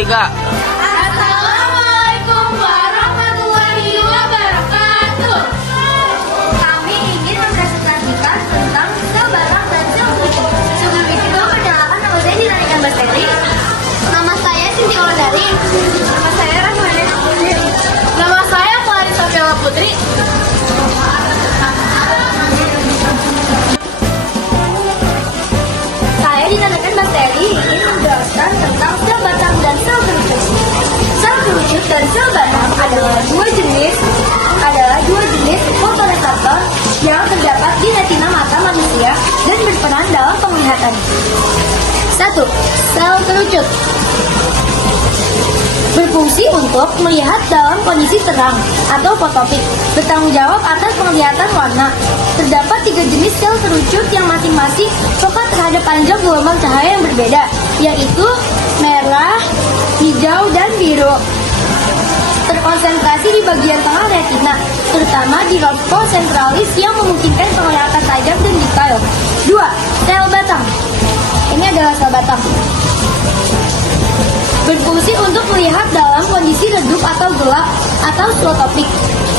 Vega. Assalamualaikum warahmatullahi wabarakatuh. Kami ingin mempresentasikan tentang sel batang dan sel kulit. Sebelum itu, perkenalkan nama saya Dinarikan Basteri. Nama saya Sinti Wulandari. Nama saya Rahmani. Nama saya Clarissa Bella Putri. Saya Dinarikan Basteri ingin menjelaskan tentang sel batang dan sel kerucut. Sel kerucut dan sel batang adalah dua jenis fotoreseptor yang terdapat di retina mata manusia dan berperan dalam penglihatan. 1. Sel kerucut berfungsi untuk melihat dalam kondisi terang atau fotopik, bertanggung jawab atas penglihatan warna. Terdapat 3 jenis sel kerucut yang masing-masing peka terhadap panjang gelombang cahaya yang berbeda, yaitu merah, hijau, dan biru. Terkonsentrasi di bagian tengah retina, terutama di lobus sentralis yang memungkinkan penglihatan tajam dan detail. 2. Sel batang. Ini adalah sel batang. Berfungsi untuk melihat dalam kondisi redup atau gelap atau slotopik.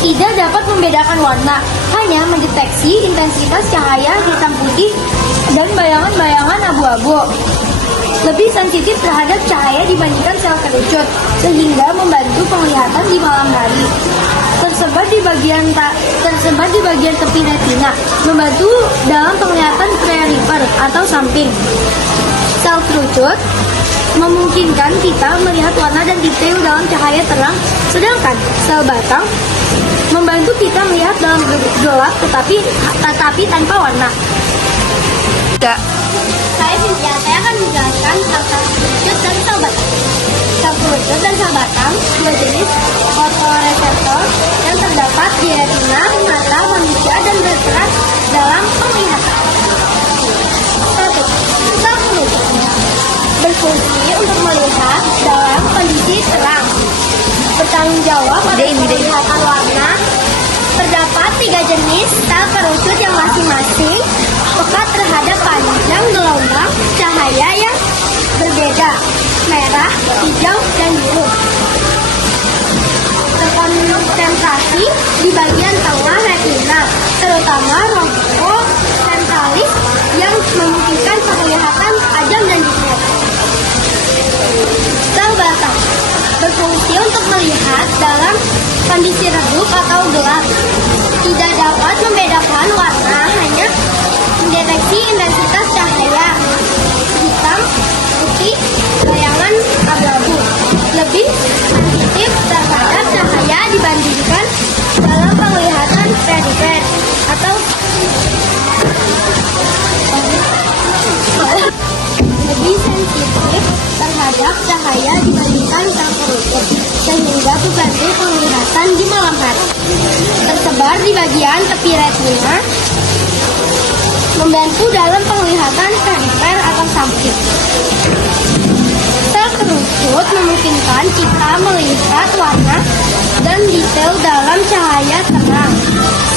Tidak dapat membedakan warna, hanya mendeteksi intensitas cahaya hitam putih dan bayangan-bayangan abu-abu. Lebih sensitif terhadap cahaya dibandingkan sel kerucut, sehingga membantu penglihatan di malam hari. Tersebar di bagian tepi retina, membantu dalam penglihatan perifer atau samping. Sel kerucut memungkinkan kita melihat warna dan detail dalam cahaya terang, sedangkan sel batang membantu kita melihat dalam gelap tetapi tanpa warna. Saya Cynthia, saya akan menjelaskan tentang sel kerucut dan sel batang. Sel kerucut dan sel batang dua jenis fotoreseptor yang terdapat di retina mata manusia dan berperan dalam penglihatan. 1. Sel kerucut berfungsi untuk melihat dalam kondisi terang, bertanggung jawab atas penglihatan warna. Terdapat 3 jenis sel kerucut yang masing-masing peka terhadap panjang gelombang cahaya yang berbeda, merah, hijau, dan biru. Terkonsentrasi di bagian tengah retina, terutama lobus sentralis yang memungkinkan penglihatan tajam dan detail. Sel batang berfungsi untuk melihat dalam kondisi redup atau gelap. Tidak dapat membedakan warna, hanya mendeteksi intensitas cahaya hitam, putih, bayangan abu-abu. Lebih sensitif terhadap cahaya dibandingkan dalam penglihatan perifer atau lebih sensitif terhadap cahaya dibandingkan sel kerucut, sehingga membantu penglihatan di malam hari. Tersebar di bagian tepi retina, membantu dalam penglihatan perifer atau samping. Sel kerucut memungkinkan kita melihat warna dan detail dalam cahaya terang,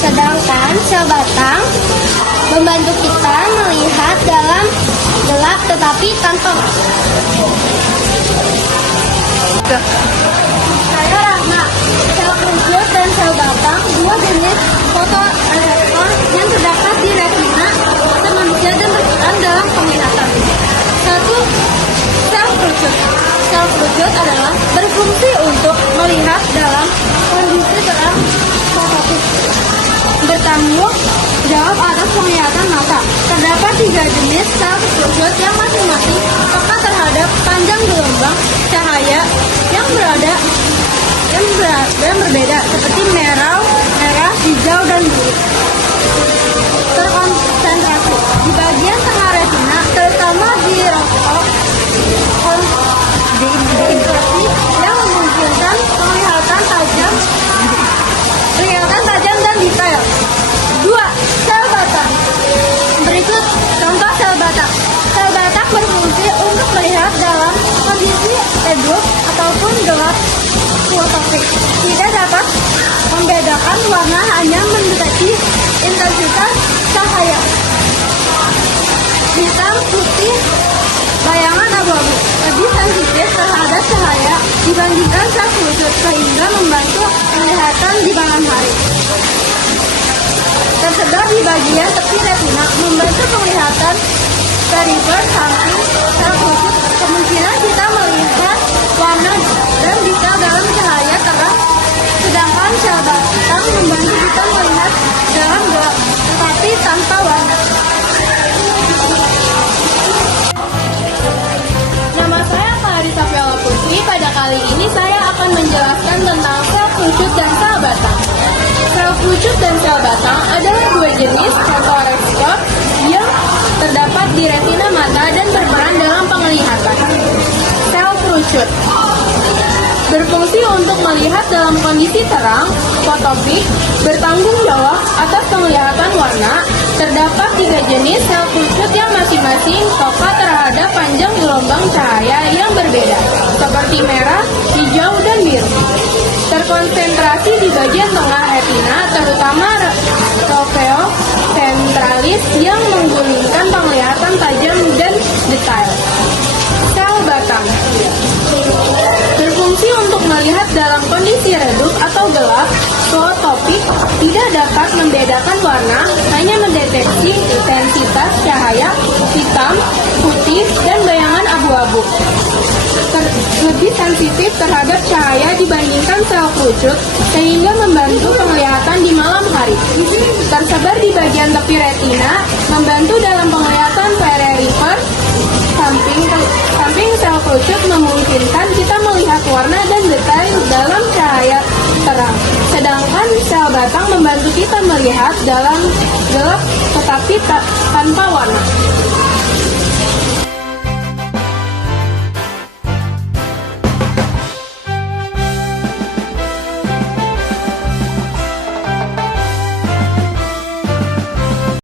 sedangkan sel batang membantu kita melihat dalam gelap tetapi tanpa warna. Saya Rahma. Sel kerucut dan sel batang dua jenis fotoreseptor yang terdapat di retina mata manusia dan berperan dalam penglihatan. 1. Sel kerucut. Sel kerucut adalah berfungsi untuk melihat dalam kondisi terang fotopik, bertanggung jawab atas penglihatan mata. Terdapat 3 jenis sel kerucut yang masing-masing peka terhadap panjang gelombang cahaya yang berbeda, seperti merah, hijau, dan biru. Terkonsentrasi di bagian tengah retina, terutama di lobus yang memungkinkan penglihatan tajam dan detail. 2. Sel batang. Berikut contoh sel batang. Sel batang berfungsi untuk melihat dalam kondisi redup ataupun gelap slotopik. Tidak dapat membedakan warna, hanya mendeteksi intensitas cahaya hitam, putih, bayangan abu-abu. Lebih sensitif terhadap cahaya tersebar di bagian tepi retina, membantu penglihatan perifer samping sel khusus. Kemungkinan kita melihat warna dan detail dalam cahaya terang, sedangkan sel batang membantu kita melihat dalam gelap, tetapi tanpa warna. Nama saya Clarissa Viola Putri. Pada kali ini saya akan menjelaskan tentang sel kerucut dan sel batang. Sel kerucut dan sel batang adalah dua jenis fotoreseptor yang terdapat di retina mata dan berperan dalam penglihatan. Sel kerucut berfungsi untuk melihat dalam kondisi terang, fotopik, bertanggung jawab atas penglihatan warna. Terdapat tiga jenis sel kerucut yang masing-masing peka terhadap panjang gelombang cahaya yang berbeda, seperti merah, hijau, dan biru. Terkonsentrasi di bagian tengah retina, terutama trofeo ventralis yang menggulingkan penglihatan tajam dan detail. Sel batang berfungsi untuk melihat dalam kondisi redup atau gelap, zootopik, tidak dapat membedakan warna, hanya mendeteksi intensitas cahaya, hitam, putih, dan bayangan abu-abu. Lebih sensitif terhadap cahaya dibandingkan sel kerucut, sehingga membantu penglihatan di malam hari. Tersebar di bagian tepi retina, membantu dalam penglihatan perifer. Samping sel kerucut memungkinkan kita melihat warna dan detail dalam cahaya terang. Sedangkan sel batang membantu kita melihat dalam gelap tetapi tanpa warna.